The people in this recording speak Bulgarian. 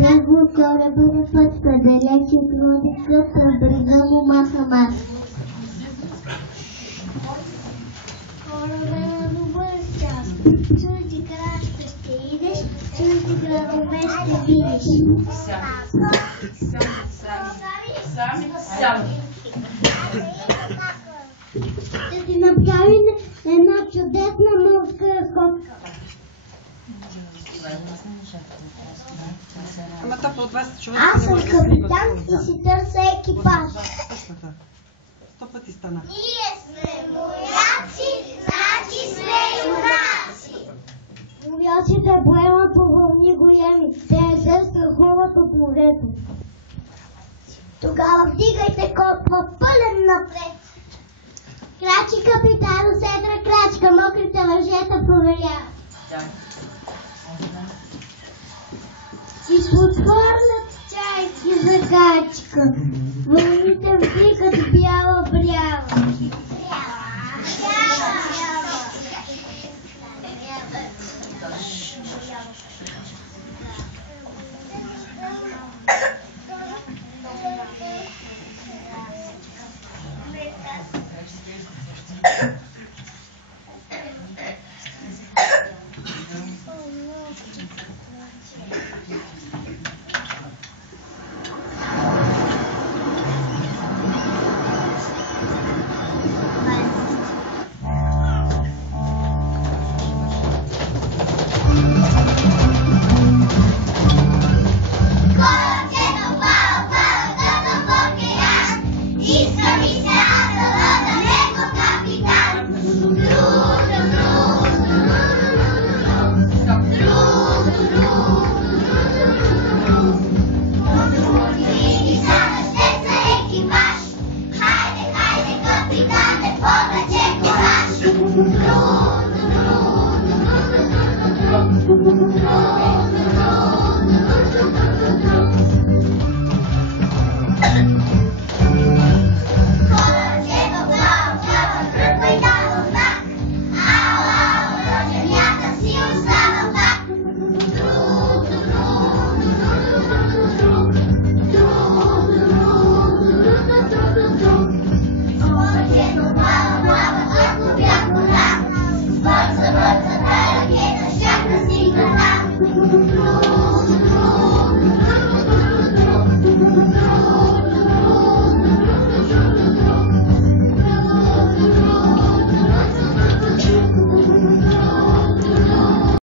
Бръзно горе бъде път, далече труди къпа, бръзна му маха маса. Скоро време добър час, чужди краща ще идеш, чужди градове ще видиш. Сами. Ще ти направим една чудесна морска разходка. Ама то по 20 човека Аз не съм може да снимат капитан това. и си търся екипаж. 100 пъти стана. Ние сме моряци, значи сме юнаци. Моряците поемат по вълни големи, те не се страхуват от морето. Тогава вдигайте копва пълен напред. Крачи капитан, седра крачка, мокрите въжета проверяват. И се отвърлят чайки за качка. Вълните вдигат бяла брява. Бърза, бърза, тая ракета, щях да стигна там.